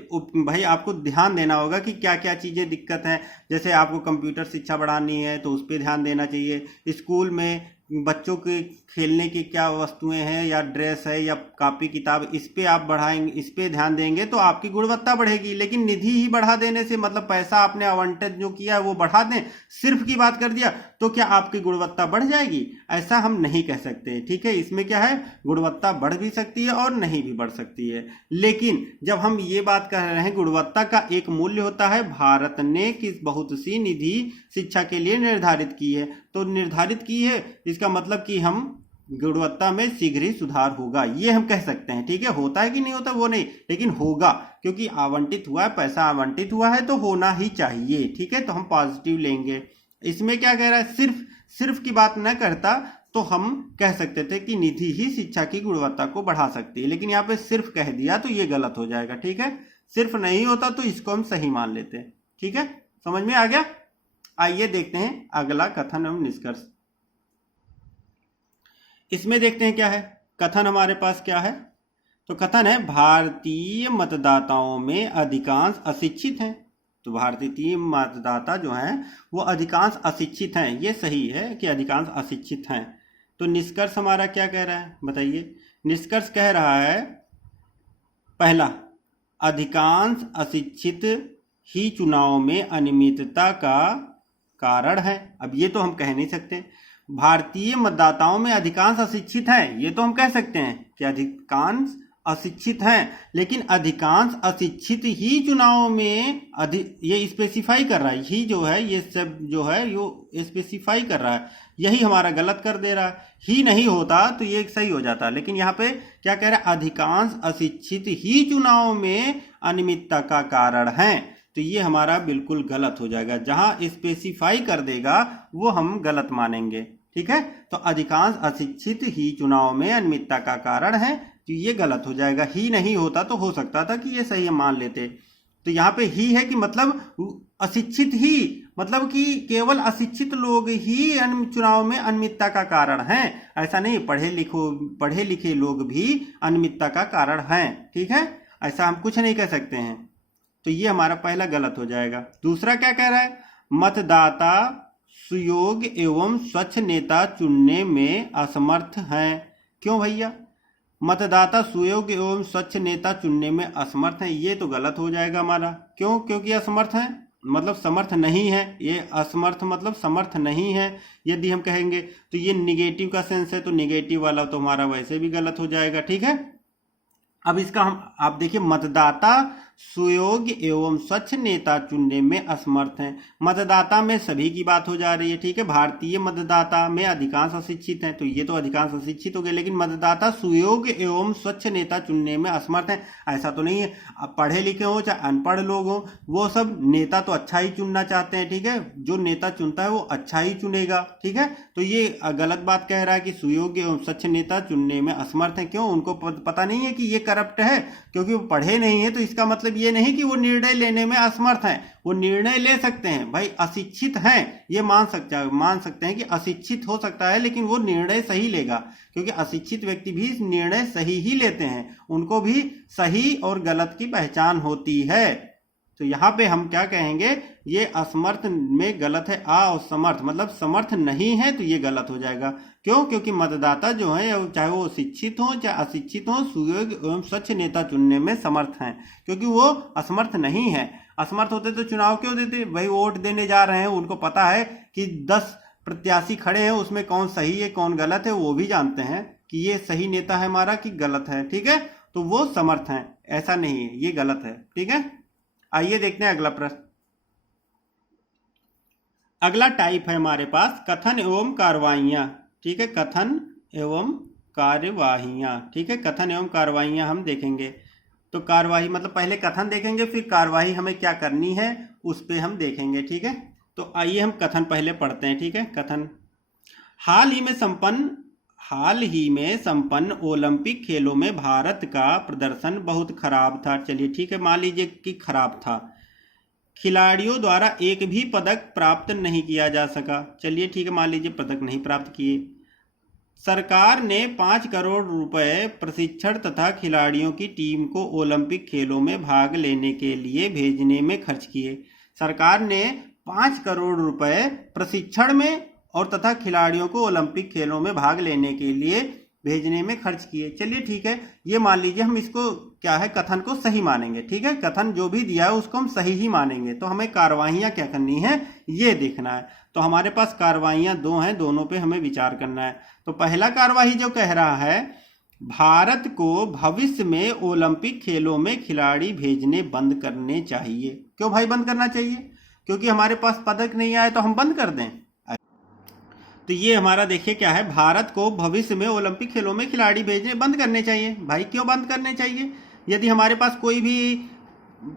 भाई आपको ध्यान देना होगा कि क्या क्या चीज़ें दिक्कत हैं। जैसे आपको कंप्यूटर शिक्षा बढ़ानी है तो उस पर ध्यान देना चाहिए। स्कूल में बच्चों के खेलने की क्या वस्तुएं हैं, या ड्रेस है या कॉपी किताब, इस पे आप बढ़ाएंगे, इस पे ध्यान देंगे तो आपकी गुणवत्ता बढ़ेगी। लेकिन निधि ही बढ़ा देने से मतलब पैसा आपने आवंटित जो किया है वो बढ़ा दें, सिर्फ की बात कर दिया, तो क्या आपकी गुणवत्ता बढ़ जाएगी? ऐसा हम नहीं कह सकते। ठीक है, इसमें क्या है, गुणवत्ता बढ़ भी सकती है और नहीं भी बढ़ सकती है। लेकिन जब हम ये बात कह रहे हैं गुणवत्ता का एक मूल्य होता है, भारत ने किस बहुत सी निधि शिक्षा के लिए निर्धारित की है, तो निर्धारित की है इसका मतलब कि हम गुणवत्ता में शीघ्र ही सुधार होगा, ये हम कह सकते हैं। ठीक है, होता है कि नहीं होता वो नहीं, लेकिन होगा, क्योंकि आवंटित हुआ है, पैसा आवंटित हुआ है तो होना ही चाहिए। ठीक है, तो हम पॉजिटिव लेंगे। इसमें क्या कह रहा है, सिर्फ की बात न करता तो हम कह सकते थे कि निधि ही शिक्षा की गुणवत्ता को बढ़ा सकती है, लेकिन यहाँ पे सिर्फ कह दिया तो ये गलत हो जाएगा। ठीक है, सिर्फ नहीं होता तो इसको हम सही मान लेते हैं। ठीक है, समझ में आ गया। आइए देखते हैं अगला कथन एवं निष्कर्ष। इसमें देखते हैं क्या है, कथन हमारे पास क्या है, तो कथन है भारतीय मतदाताओं में अधिकांश अशिक्षित हैं। तो भारतीय मतदाता जो हैं वो अधिकांश अशिक्षित हैं, ये सही है कि अधिकांश अशिक्षित हैं। तो निष्कर्ष हमारा क्या कह रहा है बताइए। निष्कर्ष कह रहा है पहला, अधिकांश अशिक्षित ही चुनाव में अनियमितता का कारण है। अब ये तो हम कह नहीं सकते, भारतीय मतदाताओं में अधिकांश अशिक्षित हैं, ये तो हम कह सकते हैं कि अधिकांश अशिक्षित हैं, लेकिन अधिकांश अशिक्षित ही चुनाव में ये स्पेसिफाई कर रहा है, ही जो है ये सब जो है ये स्पेसिफाई कर रहा है, यही हमारा गलत कर दे रहा है। ही नहीं होता तो ये सही हो जाता, लेकिन यहाँ पे क्या कह रहा है, अधिकांश अशिक्षित ही चुनाव में अनियमितता का कारण है, तो ये हमारा बिल्कुल गलत हो जाएगा। जहां स्पेसिफाई कर देगा वो हम गलत मानेंगे, ठीक है। तो अधिकांश अशिक्षित ही चुनाव में अनियमितता का कारण है, तो ये गलत हो जाएगा। ही नहीं होता तो हो सकता था कि ये सही मान लेते। तो यहाँ पे ही है कि मतलब अशिक्षित ही, मतलब कि केवल अशिक्षित लोग ही चुनाव में अनियमितता का कारण हैं, ऐसा नहीं, पढ़े लिखे लोग भी अनियमितता का कारण हैं, ठीक है। ऐसा हम कुछ नहीं कह सकते हैं, तो ये हमारा पहला गलत हो जाएगा। दूसरा क्या कह रहा है, मतदाता सुयोग्य एवं स्वच्छ नेता चुनने में असमर्थ हैं। क्यों भैया, मतदाता सुयोग्य एवं स्वच्छ नेता चुनने में असमर्थ हैं, ये तो गलत हो जाएगा हमारा। क्यों, क्योंकि असमर्थ हैं मतलब समर्थ नहीं है, ये असमर्थ मतलब समर्थ नहीं है यदि हम कहेंगे, तो ये निगेटिव का सेंस है, तो निगेटिव वाला तो हमारा वैसे भी गलत हो जाएगा, ठीक है। अब इसका हम आप देखिए, मतदाता सुयोग्य एवं स्वच्छ नेता चुनने में असमर्थ हैं। मतदाता में सभी की बात हो जा रही है, ठीक है। भारतीय मतदाता में अधिकांश अशिक्षित हैं, तो ये तो अधिकांश अशिक्षित हो गए, लेकिन मतदाता सुयोग्य एवं स्वच्छ नेता चुनने में असमर्थ हैं, ऐसा तो नहीं है। अब पढ़े लिखे हो चाहे अनपढ़ लोग हो, वो सब नेता तो अच्छा ही चुनना चाहते हैं, ठीक है। जो नेता चुनता है वो अच्छा ही चुनेगा, ठीक है। तो ये गलत बात कह रहा है कि सुयोग्य एवं स्वच्छ नेता चुनने में असमर्थ है। क्यों, उनको पता नहीं है कि ये करप्ट है, क्योंकि वो पढ़े नहीं है, तो इसका मतलब ये नहीं कि वो निर्णय लेने में असमर्थ हैं, वो निर्णय ले सकते हैं। भाई अशिक्षित हैं, ये मान सकते हैं कि अशिक्षित हो सकता है, लेकिन वो निर्णय सही लेगा, क्योंकि अशिक्षित व्यक्ति भी निर्णय सही ही लेते हैं, उनको भी सही और गलत की पहचान होती है। तो यहाँ पे हम क्या कहेंगे, ये असमर्थ में गलत है, असमर्थ मतलब समर्थ नहीं है, तो ये गलत हो जाएगा। क्यों, क्योंकि मतदाता जो है चाहे वो शिक्षित हो चाहे अशिक्षित हो, सुयोग्य एवं स्वच्छ नेता चुनने में समर्थ हैं, क्योंकि वो असमर्थ नहीं है। असमर्थ होते तो चुनाव क्यों देते, भाई वोट देने जा रहे हैं, उनको पता है कि 10 प्रत्याशी खड़े हैं, उसमें कौन सही है कौन गलत है, वो भी जानते हैं कि ये सही नेता है हमारा कि गलत है, ठीक है। तो वो समर्थ हैं, ऐसा नहीं है, ये गलत है, ठीक है। आइए देखते हैं अगला प्रश्न। अगला टाइप है हमारे पास कथन एवं कार्रवाइयां, ठीक है। कथन एवं कार्यवाहियां, ठीक है। कथन एवं कार्यवाहियां हम देखेंगे। तो कार्यवाही मतलब पहले कथन देखेंगे, फिर कार्यवाही हमें क्या करनी है उस पर हम देखेंगे, ठीक है। तो आइए हम कथन पहले पढ़ते हैं, ठीक है। कथन, हाल ही में संपन्न ओलंपिक खेलों में भारत का प्रदर्शन बहुत खराब था। चलिए ठीक है, मान लीजिए कि खराब था। खिलाड़ियों द्वारा एक भी पदक प्राप्त नहीं किया जा सका। चलिए ठीक है, मान लीजिए पदक नहीं प्राप्त किए। सरकार ने 5 करोड़ रुपए प्रशिक्षण तथा खिलाड़ियों की टीम को ओलंपिक खेलों में भाग लेने के लिए भेजने में खर्च किए। सरकार ने 5 करोड़ रुपए प्रशिक्षण में और तथा खिलाड़ियों को ओलंपिक खेलों में भाग लेने के लिए भेजने में खर्च किए। चलिए ठीक है, ये मान लीजिए हम इसको क्या है, कथन को सही मानेंगे, ठीक है। कथन जो भी दिया है उसको हम सही ही मानेंगे। तो हमें कार्यवाहियां क्या करनी है ये देखना है। तो हमारे पास कार्यवाहियां 2 हैं, दोनों पे हमें विचार करना है। तो पहला कार्यवाही जो कह रहा है, भारत को भविष्य में ओलंपिक खेलों में खिलाड़ी भेजने बंद करने चाहिए। क्यों भाई बंद करना चाहिए, क्योंकि हमारे पास पदक नहीं आए तो हम बंद कर दें। तो ये हमारा देखिए क्या है, भारत को भविष्य में ओलंपिक खेलों में खिलाड़ी भेजने बंद करने चाहिए। भाई क्यों बंद करने चाहिए, यदि हमारे पास कोई भी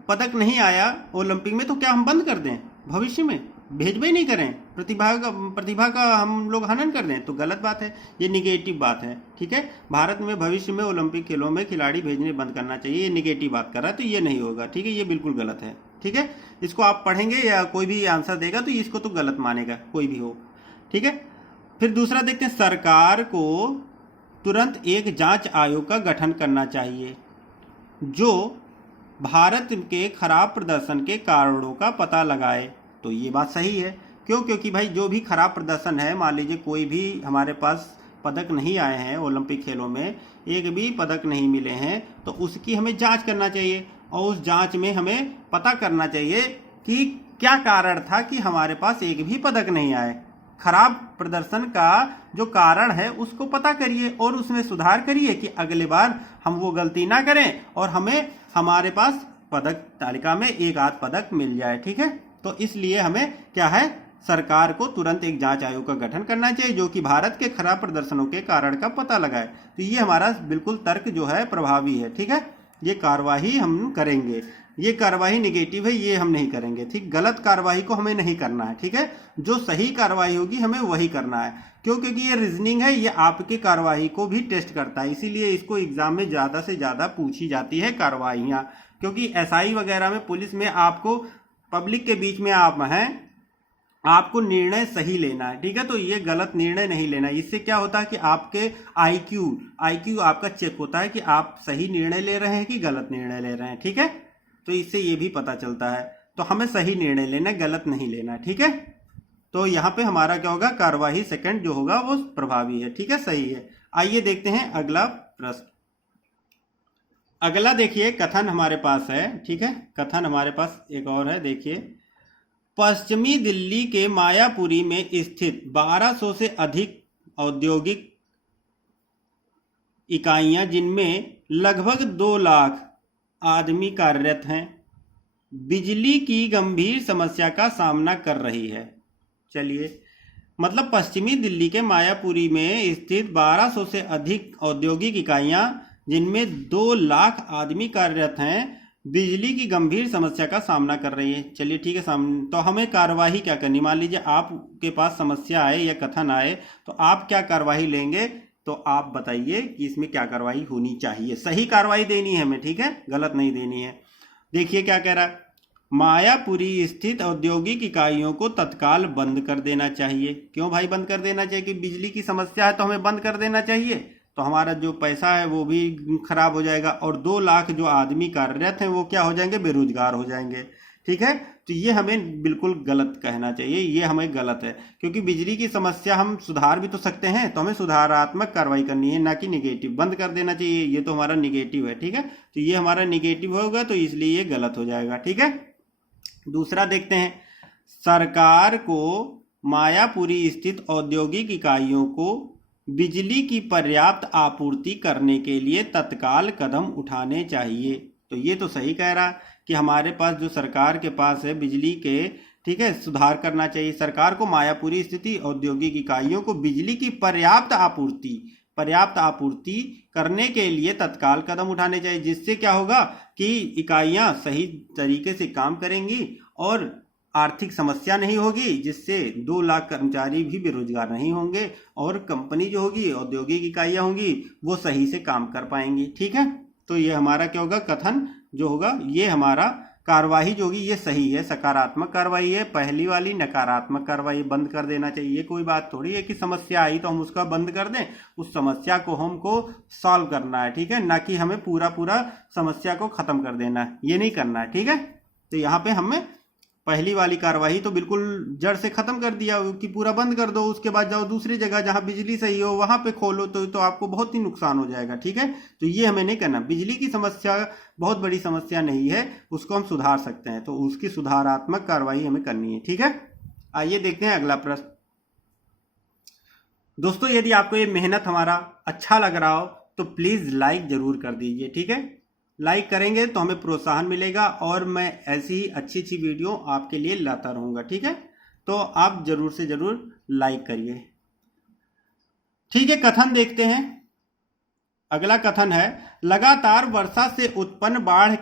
पदक नहीं आया ओलंपिक में तो क्या हम बंद कर दें, भविष्य में भेजबे ही नहीं करें, प्रतिभा का हम लोग हनन कर दें, तो गलत बात है, ये निगेटिव बात है, ठीक है। भारत में भविष्य में ओलंपिक खेलों में खिलाड़ी भेजने बंद करना चाहिए, ये निगेटिव बात कर रहा है, तो ये नहीं होगा, ठीक है, ये बिल्कुल गलत है, ठीक है। इसको आप पढ़ेंगे या कोई भी आंसर देगा तो इसको तो गलत मानेगा, कोई भी हो, ठीक है। फिर दूसरा देखते हैं, सरकार को तुरंत एक जांच आयोग का गठन करना चाहिए जो भारत के खराब प्रदर्शन के कारणों का पता लगाए। तो ये बात सही है। क्यों, क्योंकि भाई जो भी खराब प्रदर्शन है, मान लीजिए कोई भी हमारे पास पदक नहीं आए हैं ओलंपिक खेलों में, एक भी पदक नहीं मिले हैं, तो उसकी हमें जांच करना चाहिए और उस जांच में हमें पता करना चाहिए कि क्या कारण था कि हमारे पास एक भी पदक नहीं आए। खराब प्रदर्शन का जो कारण है उसको पता करिए और उसमें सुधार करिए कि अगले बार हम वो गलती ना करें और हमें हमारे पास पदक तालिका में एक आध पदक मिल जाए। ठीक है, तो इसलिए हमें क्या है, सरकार को तुरंत एक जांच आयोग का गठन करना चाहिए जो कि भारत के खराब प्रदर्शनों के कारण का पता लगाए। तो ये हमारा बिल्कुल तर्क जो है प्रभावी है। ठीक है, ये कार्यवाही हम करेंगे। ये कार्यवाही निगेटिव है, ये हम नहीं करेंगे। ठीक, गलत कार्यवाही को हमें नहीं करना है। ठीक है, जो सही कार्यवाही होगी हमें वही करना है। क्यों? क्योंकि ये रीजनिंग है, ये आपके कार्यवाही को भी टेस्ट करता है, इसीलिए इसको एग्जाम में ज्यादा से ज्यादा पूछी जाती है कार्यवाहियां। क्योंकि एसआई वगैरह में, पुलिस में आपको पब्लिक के बीच में आप हैं, आपको निर्णय सही लेना है। ठीक है, तो ये गलत निर्णय नहीं लेना। इससे क्या होता है कि आपके आईक्यू आपका चेक होता है कि आप सही निर्णय ले रहे हैं कि गलत निर्णय ले रहे हैं। ठीक है, तो इससे ये भी पता चलता है। तो हमें सही निर्णय लेना है, गलत नहीं लेना है। ठीक है, तो यहाँ पे हमारा क्या होगा, कार्यवाही सेकंड जो होगा वो प्रभावी है। ठीक है, सही है। आइए देखते हैं अगला प्रश्न। अगला देखिए कथन हमारे पास है। ठीक है, कथन हमारे पास एक और है, देखिए। पश्चिमी दिल्ली के मायापुरी में स्थित 1200 से अधिक औद्योगिक इकाइयां, जिनमें लगभग 2 लाख आदमी कार्यरत हैं, बिजली की गंभीर समस्या का सामना कर रही है। चलिए, मतलब पश्चिमी दिल्ली के मायापुरी में स्थित 1200 से अधिक औद्योगिक इकाइयां, जिनमें 2 लाख आदमी कार्यरत हैं, बिजली की गंभीर समस्या का सामना कर रही है। चलिए ठीक है, तो हमें कार्यवाही क्या करनी, मान लीजिए आपके पास समस्या आए या कथन आए तो आप क्या कार्यवाही लेंगे, तो आप बताइए कि इसमें क्या कार्यवाही होनी चाहिए। सही कार्यवाही देनी है हमें, ठीक है, गलत नहीं देनी है। देखिए क्या कह रहा है, मायापुरी स्थित औद्योगिक इकाइयों को तत्काल बंद कर देना चाहिए। क्यों भाई बंद कर देना चाहिए? कि बिजली की समस्या है तो हमें बंद कर देना चाहिए, तो हमारा जो पैसा है वो भी खराब हो जाएगा और 2 लाख जो आदमी कार्यरत हैं वो क्या हो जाएंगे, बेरोजगार हो जाएंगे। ठीक है, तो ये हमें बिल्कुल गलत कहना चाहिए, ये हमें गलत है। क्योंकि बिजली की समस्या हम सुधार भी तो सकते हैं, तो हमें सुधारात्मक कार्रवाई करनी है, ना कि निगेटिव। बंद कर देना चाहिए, ये तो हमारा निगेटिव है। ठीक है, तो ये हमारा निगेटिव होगा, तो इसलिए ये गलत हो जाएगा। ठीक है, दूसरा देखते हैं, सरकार को मायापुरी स्थित औद्योगिक इकाइयों को बिजली की पर्याप्त आपूर्ति करने के लिए तत्काल कदम उठाने चाहिए। तो ये तो सही कह रहा है कि हमारे पास जो सरकार के पास है बिजली के, ठीक है, सुधार करना चाहिए। सरकार को मायापुरी स्थित औद्योगिक इकाइयों को बिजली की पर्याप्त आपूर्ति करने के लिए तत्काल कदम उठाने चाहिए, जिससे क्या होगा कि इकाइयां सही तरीके से काम करेंगी और आर्थिक समस्या नहीं होगी, जिससे 2 लाख कर्मचारी भी बेरोजगार नहीं होंगे और कंपनी जो होगी, औद्योगिक इकाइयां होंगी, वो सही से काम कर पाएंगी। ठीक है, तो ये हमारा क्या होगा, कथन जो होगा, ये हमारा कार्यवाही जो होगी ये सही है, सकारात्मक कार्रवाई है। पहली वाली नकारात्मक कार्रवाई, बंद कर देना चाहिए। कोई बात थोड़ी है कि समस्या आई तो हम उसका बंद कर दें, उस समस्या को हमको सॉल्व करना है। ठीक है, ना कि हमें पूरा समस्या को खत्म कर देना है, ये नहीं करना है। ठीक है, तो यहाँ पे हमें पहली वाली कार्यवाही तो बिल्कुल जड़ से खत्म कर दिया कि पूरा बंद कर दो, उसके बाद जाओ दूसरी जगह जहां बिजली सही हो वहां पे खोलो, तो आपको बहुत ही नुकसान हो जाएगा। ठीक है, तो ये हमें नहीं करना। बिजली की समस्या बहुत बड़ी समस्या नहीं है, उसको हम सुधार सकते हैं, तो उसकी सुधारात्मक कार्रवाई हमें करनी है। ठीक है, आइए देखते हैं अगला प्रश्न। दोस्तों, यदि आपको ये मेहनत हमारा अच्छा लग रहा हो तो प्लीज लाइक जरूर कर दीजिए। ठीक है, लाइक करेंगे तो हमें प्रोत्साहन मिलेगा और मैं ऐसी ही अच्छी वीडियो आपके लिए लाता रहूंगा। ठीक है, तो आप जरूर से जरूर लाइक करिए। ठीक है, कथन देखते हैं। अगला कथन है, लगातार वर्षा से उत्पन्न बाढ़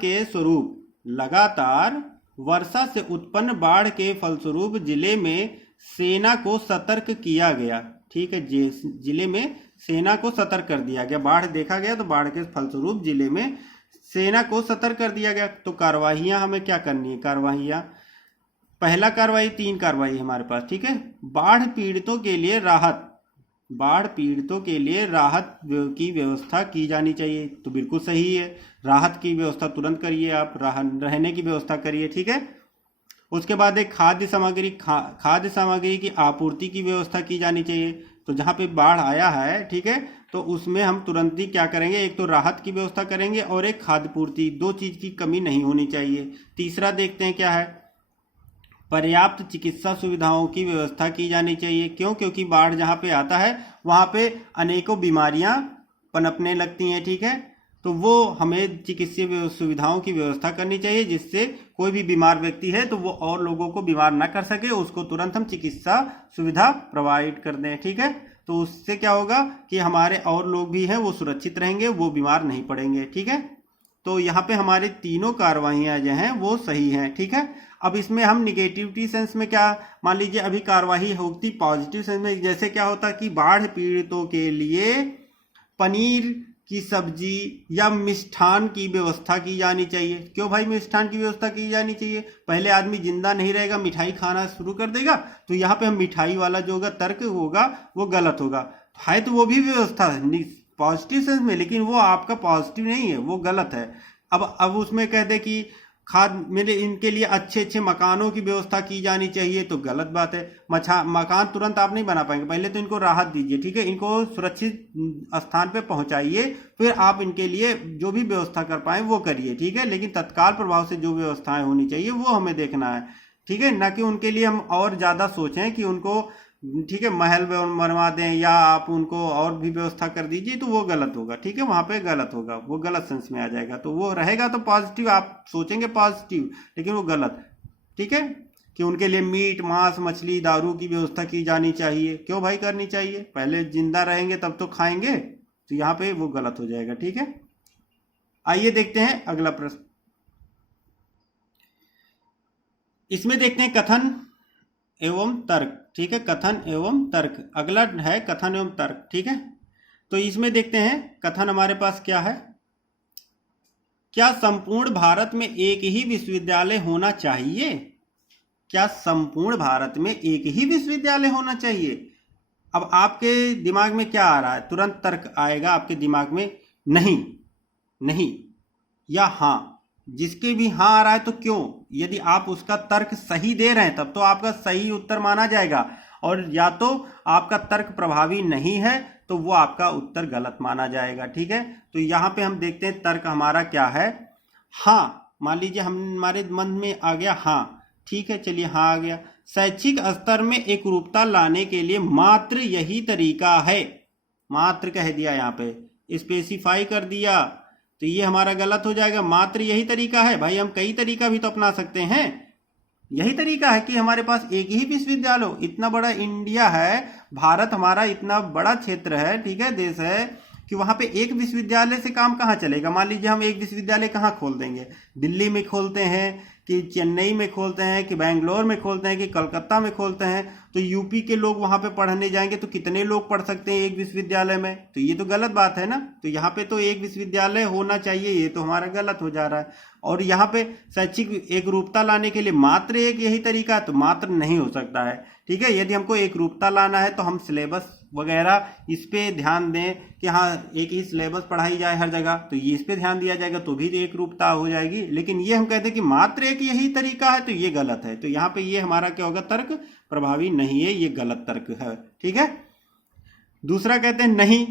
के फलस्वरूप जिले में सेना को सतर्क किया गया। ठीक है, जिले में सेना को सतर्क कर दिया गया। बाढ़ देखा गया तो बाढ़ के फलस्वरूप जिले में सेना को सतर्क कर दिया गया। तो कार्यवाहियां हमें क्या करनी है, कार्यवाहियां, पहला कार्रवाई, 3 कार्रवाई हमारे पास। ठीक है, बाढ़ पीड़ितों के लिए राहत की व्यवस्था की जानी चाहिए। तो बिल्कुल सही है, राहत की व्यवस्था तुरंत करिए, आप रहने की व्यवस्था करिए। ठीक है, उसके बाद एक खाद्य सामग्री की आपूर्ति की व्यवस्था की जानी चाहिए। तो जहां पे बाढ़ आया है, ठीक है, तो उसमें हम तुरंत ही क्या करेंगे, एक तो राहत की व्यवस्था करेंगे और एक खाद्य पूर्ति, 2 चीज की कमी नहीं होनी चाहिए। तीसरा देखते हैं क्या है, पर्याप्त चिकित्सा सुविधाओं की व्यवस्था की जानी चाहिए। क्यों? क्योंकि बाढ़ जहाँ पे आता है वहाँ पे अनेकों बीमारियाँ पनपने लगती हैं, ठीक है। तो वो हमें चिकित्सीय सुविधाओं की व्यवस्था करनी चाहिए, जिससे कोई भी बीमार व्यक्ति है तो वो और लोगों को बीमार ना कर सके, उसको तुरंत हम चिकित्सा सुविधा प्रोवाइड कर दें, ठीक है। तो उससे क्या होगा कि हमारे और लोग भी हैं वो सुरक्षित रहेंगे, वो बीमार नहीं पड़ेंगे, ठीक है। तो यहाँ पे हमारे तीनों कार्रवाइयाँ जो हैं वो सही हैं, ठीक है। अब इसमें हम निगेटिविटी सेंस में क्या, मान लीजिए अभी कार्रवाई होती पॉजिटिव सेंस में, जैसे क्या होता कि बाढ़ पीड़ितों के लिए पनीर की सब्जी या मिष्ठान की व्यवस्था की जानी चाहिए। क्यों भाई मिष्ठान की व्यवस्था की जानी चाहिए? पहले आदमी जिंदा नहीं रहेगा, मिठाई खाना शुरू कर देगा, तो यहाँ पे हम मिठाई वाला जो होगा तर्क होगा वो गलत होगा। है तो वो भी व्यवस्था पॉजिटिव सेंस में, लेकिन वो आपका पॉजिटिव नहीं है, वो गलत है। अब उसमें कह दे कि खाद मेरे इनके लिए अच्छे अच्छे मकानों की व्यवस्था की जानी चाहिए, तो गलत बात है। मकान तुरंत आप नहीं बना पाएंगे, पहले तो इनको राहत दीजिए, ठीक है, इनको सुरक्षित स्थान पे पहुंचाइए, फिर आप इनके लिए जो भी व्यवस्था कर पाए वो करिए, ठीक है। लेकिन तत्काल प्रभाव से जो व्यवस्थाएं होनी चाहिए वो हमें देखना है, ठीक है, ना कि उनके लिए हम और ज्यादा सोचें कि उनको, ठीक है, महल बनवा दें या आप उनको और भी व्यवस्था कर दीजिए, तो वो गलत होगा, ठीक है, वहां पे गलत होगा, वो गलत सेंस में आ जाएगा। तो वो रहेगा तो पॉजिटिव, आप सोचेंगे पॉजिटिव, लेकिन वो गलत, ठीक है, कि उनके लिए मीट मांस मछली दारू की व्यवस्था की जानी चाहिए। क्यों भाई करनी चाहिए? पहले जिंदा रहेंगे तब तो खाएंगे, तो यहाँ पे वो गलत हो जाएगा, ठीक है। आइए देखते हैं अगला प्रश्न। इसमें देखते हैं कथन एवं तर्क, ठीक है, कथन एवं तर्क। अगला है कथन एवं तर्क, ठीक है। तो इसमें देखते हैं कथन हमारे पास क्या है। क्या संपूर्ण भारत में एक ही विश्वविद्यालय होना चाहिए? क्या संपूर्ण भारत में एक ही विश्वविद्यालय होना चाहिए? अब आपके दिमाग में क्या आ रहा है? तुरंत तर्क आएगा आपके दिमाग में, नहीं, नहीं या हाँ। जिसके भी हाँ आ रहा है तो क्यों, यदि आप उसका तर्क सही दे रहे हैं तब तो आपका सही उत्तर माना जाएगा, और या तो आपका तर्क प्रभावी नहीं है तो वो आपका उत्तर गलत माना जाएगा, ठीक है। तो यहाँ पे हम देखते हैं तर्क हमारा क्या है। हाँ, मान लीजिए हमारे मन में आ गया हाँ, ठीक है, चलिए हाँ आ गया। शैक्षिक स्तर में एकरूपता लाने के लिए मात्र यही तरीका है, मात्र कह दिया, यहाँ पे स्पेसिफाई कर दिया, तो ये हमारा गलत हो जाएगा। मात्र यही तरीका है, भाई हम कई तरीका भी तो अपना सकते हैं। यही तरीका है कि हमारे पास एक ही विश्वविद्यालय हो। इतना बड़ा इंडिया है, भारत हमारा इतना बड़ा क्षेत्र है, ठीक है, देश है, कि वहां पे एक विश्वविद्यालय से काम कहाँ चलेगा। मान लीजिए हम एक विश्वविद्यालय कहाँ खोल देंगे, दिल्ली में खोलते हैं कि चेन्नई में खोलते हैं कि बेंगलोर में खोलते हैं कि कलकत्ता में खोलते हैं, तो यूपी के लोग वहां पे पढ़ने जाएंगे तो कितने लोग पढ़ सकते हैं एक विश्वविद्यालय में? तो ये तो गलत बात है ना। तो यहाँ पे तो एक विश्वविद्यालय होना चाहिए, ये तो हमारा गलत हो जा रहा है। और यहाँ पे शैक्षिक एकरूपता लाने के लिए मात्र एक यही तरीका, तो मात्र नहीं हो सकता है, ठीक है। यदि हमको एकरूपता लाना है तो हम सिलेबस वगैरह इस पे ध्यान दें कि हाँ एक ही सिलेबस पढ़ाई जाए हर जगह, तो ये इस पे ध्यान दिया जाएगा तो भी एक रूपता हो जाएगी। लेकिन ये हम कहते हैं कि मात्र एक यही तरीका है, तो ये गलत है। तो यहाँ पे ये हमारा क्या होगा, तर्क प्रभावी नहीं है, ये गलत तर्क है, ठीक है। दूसरा कहते हैं नहीं,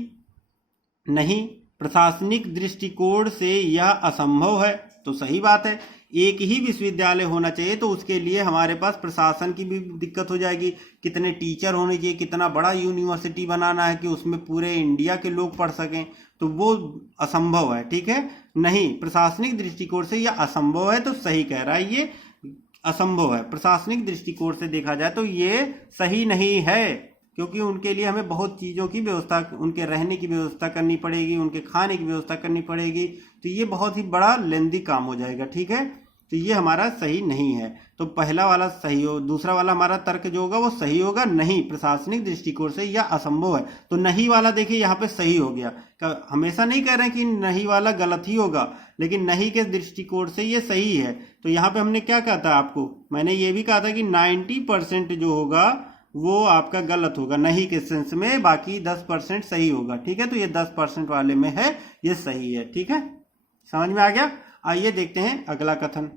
नहीं प्रशासनिक दृष्टिकोण से यह असंभव है, तो सही बात है, एक ही विश्वविद्यालय होना चाहिए, तो उसके लिए हमारे पास प्रशासन की भी दिक्कत हो जाएगी, कितने टीचर होने चाहिए, कितना बड़ा यूनिवर्सिटी बनाना है कि उसमें पूरे इंडिया के लोग पढ़ सकें, तो वो असंभव है, ठीक है। नहीं, प्रशासनिक दृष्टिकोण से यह असंभव है, तो सही कह रहा है, ये असंभव है। प्रशासनिक दृष्टिकोण से देखा जाए तो ये सही नहीं है, क्योंकि उनके लिए हमें बहुत चीज़ों की व्यवस्था, उनके रहने की व्यवस्था करनी पड़ेगी, उनके खाने की व्यवस्था करनी पड़ेगी, तो ये बहुत ही बड़ा लेंदी काम हो जाएगा, ठीक है। तो ये हमारा सही नहीं है। तो पहला वाला सही हो, दूसरा वाला हमारा तर्क जो होगा वो सही होगा, नहीं प्रशासनिक दृष्टिकोण से यह असंभव है। तो नहीं वाला देखिए यहाँ पे सही हो गया। हमेशा नहीं कह रहे कि नहीं वाला गलत ही होगा, लेकिन नहीं के दृष्टिकोण से ये सही है। तो यहाँ पे हमने क्या कहा था आपको, मैंने ये भी कहा था कि 90% जो होगा वो आपका गलत होगा नहीं के सेंस में, बाकी 10% सही होगा, ठीक है। तो ये 10% वाले में है, ये सही है, ठीक है, समझ में आ गया। आइए देखते हैं अगला कथन।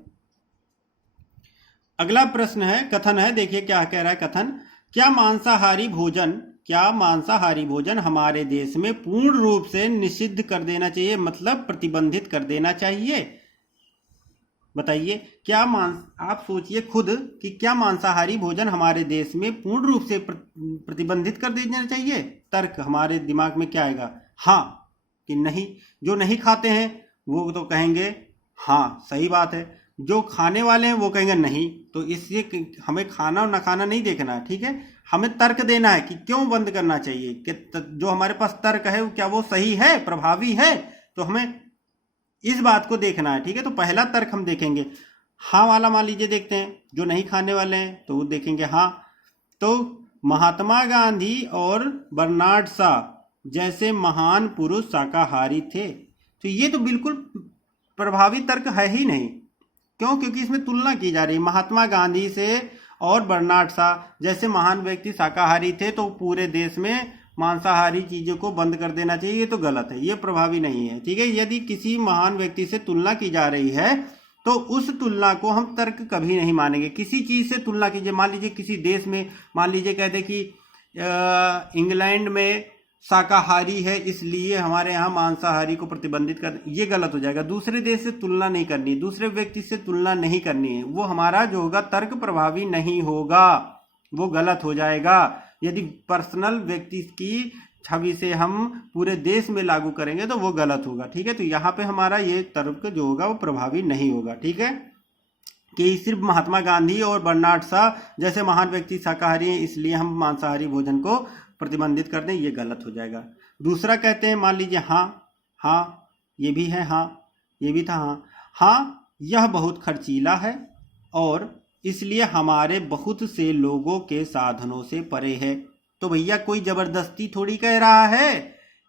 अगला प्रश्न है, कथन है, देखिए क्या कह रहा है कथन। क्या मांसाहारी भोजन हमारे देश में पूर्ण रूप से निषिद्ध कर देना चाहिए, मतलब प्रतिबंधित कर देना चाहिए? बताइए, क्या आप सोचिए खुद कि क्या मांसाहारी भोजन हमारे देश में पूर्ण रूप से प्रतिबंधित कर देना चाहिए? तर्क हमारे दिमाग में क्या आएगा? हाँ कि नहीं। जो नहीं खाते हैं वो तो कहेंगे हाँ सही बात है, जो खाने वाले हैं वो कहेंगे नहीं। तो इसलिए हमें खाना और ना खाना नहीं देखना है, ठीक है, हमें तर्क देना है कि क्यों बंद करना चाहिए, कि जो हमारे पास तर्क है क्या वो सही है, प्रभावी है, तो हमें इस बात को देखना है, ठीक है। तो पहला तर्क हम देखेंगे हाँ वाला, मान लीजिए देखते हैं, जो नहीं खाने वाले हैं तो वो देखेंगे हाँ। तो महात्मा गांधी और बर्नार्ड शॉ जैसे महान पुरुष शाकाहारी थे, तो ये तो बिल्कुल प्रभावी तर्क है ही नहीं। क्यों? क्योंकि इसमें तुलना की जा रही है महात्मा गांधी से और बर्नार्ड शॉ जैसे महान व्यक्ति शाकाहारी थे, तो पूरे देश में मांसाहारी चीजों को बंद कर देना चाहिए, ये तो गलत है, ये प्रभावी नहीं है, ठीक है। यदि किसी महान व्यक्ति से तुलना की जा रही है तो उस तुलना को हम तर्क कभी नहीं मानेंगे। किसी चीज से तुलना कीजिए, मान लीजिए किसी देश में, मान लीजिए कहते कि इंग्लैंड में शाकाहारी है इसलिए हमारे यहाँ मांसाहारी को प्रतिबंधित कर, ये गलत हो जाएगा। दूसरे देश से तुलना नहीं करनी, दूसरे व्यक्ति से तुलना नहीं करनी है, वो हमारा जो होगा तर्क प्रभावी नहीं होगा, वो गलत हो जाएगा। यदि पर्सनल व्यक्ति की छवि से हम पूरे देश में लागू करेंगे तो वो गलत होगा, ठीक है। तो यहाँ पे हमारा ये तर्क जो होगा वो प्रभावी नहीं होगा, ठीक है, कि सिर्फ महात्मा गांधी और बर्नार्ड शॉ जैसे महान व्यक्ति शाकाहारी हैं इसलिए हम मांसाहारी भोजन को प्रतिबंधित कर दें, ये गलत हो जाएगा। दूसरा कहते हैं, मान लीजिए हाँ ये भी है, हाँ ये भी था, हाँ यह बहुत खर्चीला है और इसलिए हमारे बहुत से लोगों के साधनों से परे है। तो भैया कोई जबरदस्ती थोड़ी कह रहा है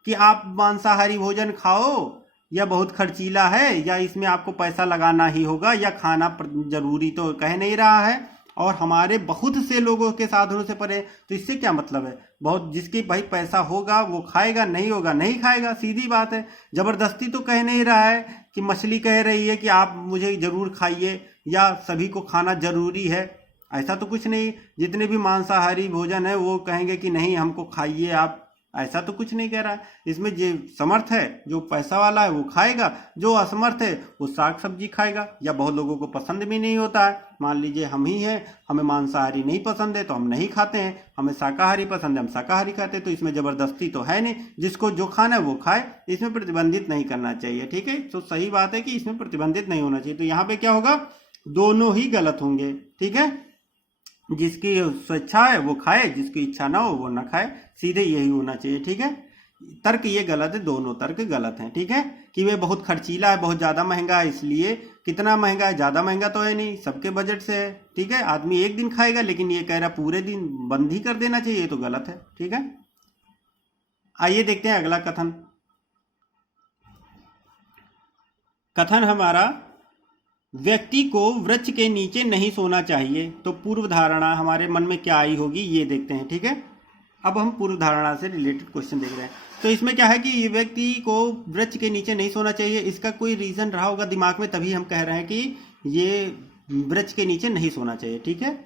कि आप मांसाहारी भोजन खाओ, या बहुत खर्चीला है, या इसमें आपको पैसा लगाना ही होगा, या खाना जरूरी तो कह नहीं रहा है, और हमारे बहुत से लोगों के साधनों से परे। तो इससे क्या मतलब है? बहुत जिसकी भाई पैसा होगा वो खाएगा, नहीं होगा नहीं खाएगा, सीधी बात है। जबरदस्ती तो कह नहीं रहा है कि मछली कह रही है कि आप मुझे जरूर खाइए या सभी को खाना जरूरी है, ऐसा तो कुछ नहीं। जितने भी मांसाहारी भोजन है वो कहेंगे कि नहीं हमको खाइए आप, ऐसा तो कुछ नहीं कह रहा है। इसमें जो समर्थ है, जो पैसा वाला है वो खाएगा, जो असमर्थ है वो साग सब्जी खाएगा, या बहुत लोगों को पसंद भी नहीं होता है। मान लीजिए हम ही हैं, हमें मांसाहारी नहीं पसंद है तो हम नहीं खाते हैं, हमें शाकाहारी पसंद है हम शाकाहारी खाते हैं। तो इसमें जबरदस्ती तो है नहीं, जिसको जो खाना है वो खाए, इसमें प्रतिबंधित नहीं करना चाहिए, ठीक है। तो सही बात है कि इसमें प्रतिबंधित नहीं होना चाहिए। तो यहाँ पे क्या होगा, दोनों ही गलत होंगे, ठीक है। जिसकी स्वेच्छा है वो खाए, जिसकी इच्छा ना हो वो ना खाए, सीधे यही होना चाहिए, ठीक है। तर्क ये गलत है, दोनों तर्क गलत हैं, ठीक है। कि वे बहुत खर्चीला है, बहुत ज़्यादा महंगा है, इसलिए कितना महंगा है, ज़्यादा महंगा तो है नहीं, सबके बजट से है, ठीक है। आदमी एक दिन खाएगा, लेकिन ये कह रहा पूरे दिन बंद ही कर देना चाहिए, तो गलत है, ठीक है। आइए देखते हैं अगला कथन। कथन हमारा, व्यक्ति को वृक्ष के नीचे नहीं सोना चाहिए। तो पूर्व धारणा हमारे मन में क्या आई होगी ये देखते हैं, ठीक है। अब हम पूर्व धारणा से रिलेटेड क्वेश्चन देख रहे हैं। तो इसमें क्या है कि ये व्यक्ति को वृक्ष के नीचे नहीं सोना चाहिए, इसका कोई रीजन रहा होगा दिमाग में, तभी हम कह रहे हैं कि ये वृक्ष के नीचे नहीं सोना चाहिए, ठीक है।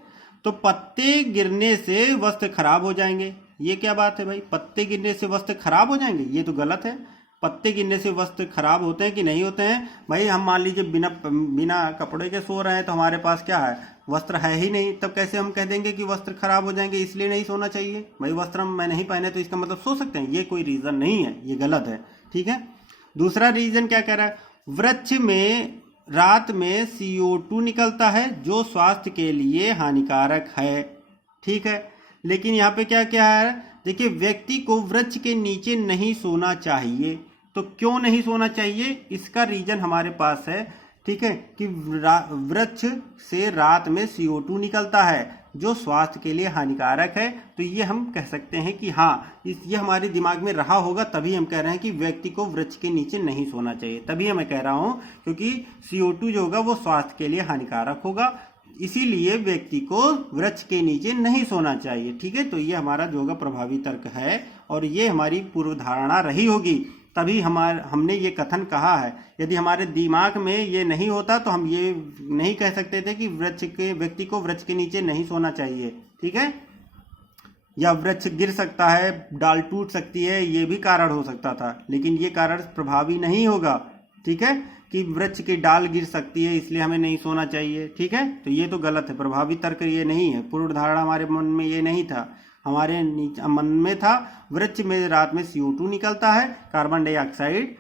तो पत्ते गिरने से वस्त्र खराब हो जाएंगे, ये क्या बात है भाई, पत्ते गिरने से वस्त्र खराब हो जाएंगे, ये तो गलत है। पत्ते गिरने से वस्त्र खराब होते हैं कि नहीं होते हैं भाई? हम मान लीजिए बिना कपड़े के सो रहे हैं, तो हमारे पास क्या है, वस्त्र है ही नहीं, तब कैसे हम कह देंगे कि वस्त्र खराब हो जाएंगे इसलिए नहीं सोना चाहिए? भाई वस्त्र मैं नहीं पहने तो इसका मतलब सो सकते हैं, ये कोई रीजन नहीं है, ये गलत है, ठीक है। दूसरा रीजन क्या कह रहा है, वृक्ष में रात में CO2 निकलता है जो स्वास्थ्य के लिए हानिकारक है, ठीक है। लेकिन यहाँ पे क्या क्या है, देखिए व्यक्ति को वृक्ष के नीचे नहीं सोना चाहिए। तो क्यों नहीं सोना चाहिए, इसका रीजन हमारे पास है, ठीक है, कि वृक्ष से रात में CO2 निकलता है जो स्वास्थ्य के लिए हानिकारक है। तो ये हम कह सकते हैं कि हाँ, ये हमारे दिमाग में रहा होगा, तभी हम कह रहे हैं कि व्यक्ति को वृक्ष के नीचे नहीं सोना चाहिए। तभी मैं कह रहा हूँ क्योंकि CO2 जो होगा वो स्वास्थ्य के लिए हानिकारक होगा, इसीलिए व्यक्ति को वृक्ष के नीचे नहीं सोना चाहिए, ठीक है। तो ये हमारा जो होगा प्रभावी तर्क है, और ये हमारी पूर्व धारणा रही होगी, तभी हमने ये कथन कहा है। यदि हमारे दिमाग में ये नहीं होता तो हम ये नहीं कह सकते थे कि व्यक्ति को वृक्ष के नीचे नहीं सोना चाहिए, ठीक है। या वृक्ष गिर सकता है, डाल टूट सकती है, ये भी कारण हो सकता था, लेकिन ये कारण प्रभावी नहीं होगा, ठीक है, कि वृक्ष की डाल गिर सकती है इसलिए हमें नहीं सोना चाहिए। ठीक है, तो ये तो गलत है, प्रभावी तर्क ये नहीं है। पूर्व धारणा हमारे मन में ये नहीं था, हमारे मन में था वृक्ष में रात में CO2 निकलता है, कार्बन डाइऑक्साइड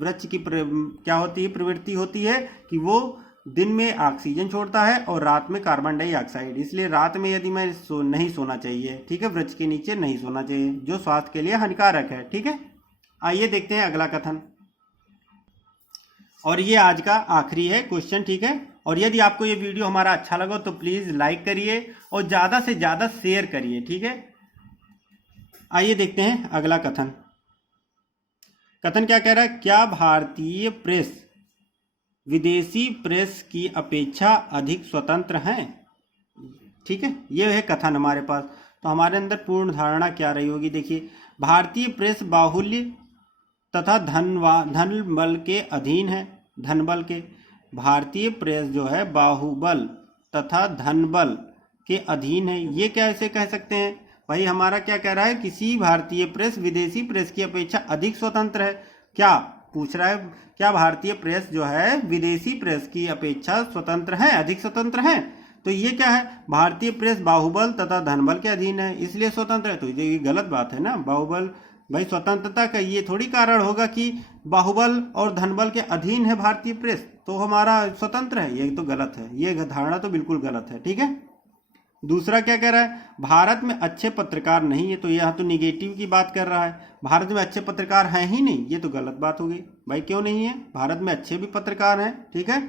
वृक्ष की क्या होती है, प्रवृत्ति होती है कि वो दिन में ऑक्सीजन छोड़ता है और रात में कार्बन डाइऑक्साइड, इसलिए रात में यदि मैं नहीं सोना चाहिए। ठीक है, वृक्ष के नीचे नहीं सोना चाहिए जो स्वास्थ्य के लिए हानिकारक है। ठीक है, आइए देखते हैं अगला कथन, और ये आज का आखिरी है क्वेश्चन। ठीक है, और यदि आपको ये वीडियो हमारा अच्छा लगा तो प्लीज लाइक करिए और ज्यादा से ज्यादा शेयर करिए। ठीक है, आइए देखते हैं अगला कथन। कथन क्या कह रहा है, क्या भारतीय प्रेस विदेशी प्रेस की अपेक्षा अधिक स्वतंत्र हैं? ठीक है, ये है कथन हमारे पास। तो हमारे अंदर पूर्ण धारणा क्या रही होगी, देखिए, भारतीय प्रेस बाहुल्य तथा धन बल के अधीन है। धन बल के, भारतीय प्रेस जो है बाहुबल तथा धन बल के अधीन है। ये कैसे कह सकते हैं भाई? हमारा क्या कह रहा है, किसी भारतीय प्रेस विदेशी प्रेस की अपेक्षा अधिक स्वतंत्र है। क्या पूछ रहा है, क्या भारतीय प्रेस जो है विदेशी प्रेस की अपेक्षा स्वतंत्र है, अधिक स्वतंत्र है? तो ये क्या है, भारतीय प्रेस बाहुबल तथा धनबल के अधीन है इसलिए स्वतंत्र है। तो ये गलत बात है ना। बाहुबल भाई स्वतंत्रता का ये थोड़ी कारण होगा कि बाहुबल और धनबल के अधीन है भारतीय प्रेस तो हमारा स्वतंत्र है, ये तो गलत है, ये धारणा तो बिल्कुल गलत है। ठीक है, दूसरा क्या कह रहा है, भारत में अच्छे पत्रकार नहीं है। तो यहाँ तो निगेटिव की बात कर रहा है, भारत में अच्छे पत्रकार हैं ही नहीं, ये तो गलत बात हो गई भाई। क्यों नहीं है, भारत में अच्छे भी पत्रकार हैं। ठीक है,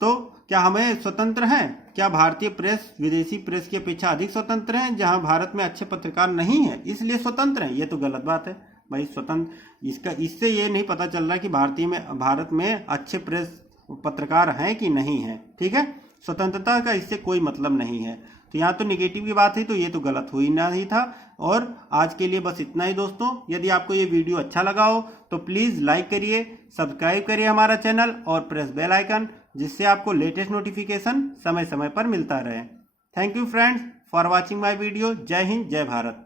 तो क्या हमें स्वतंत्र हैं? क्या भारतीय प्रेस विदेशी प्रेस की अपेक्षा अधिक स्वतंत्र है जहां भारत में अच्छे पत्रकार नहीं है इसलिए स्वतंत्र है? ये तो गलत बात है भाई। स्वतंत्र इससे ये नहीं पता चल रहा कि भारत में अच्छे प्रेस पत्रकार हैं कि नहीं है। ठीक है, स्वतंत्रता का इससे कोई मतलब नहीं है। तो यहाँ तो निगेटिव की बात है, तो ये तो गलत हो ही नहीं था। और आज के लिए बस इतना ही दोस्तों। यदि आपको ये वीडियो अच्छा लगा हो तो प्लीज़ लाइक करिए, सब्सक्राइब करिए हमारा चैनल और प्रेस बेल आइकन, जिससे आपको लेटेस्ट नोटिफिकेशन समय समय पर मिलता रहे। Thank you friends for watching my video. जय हिंद, जय भारत।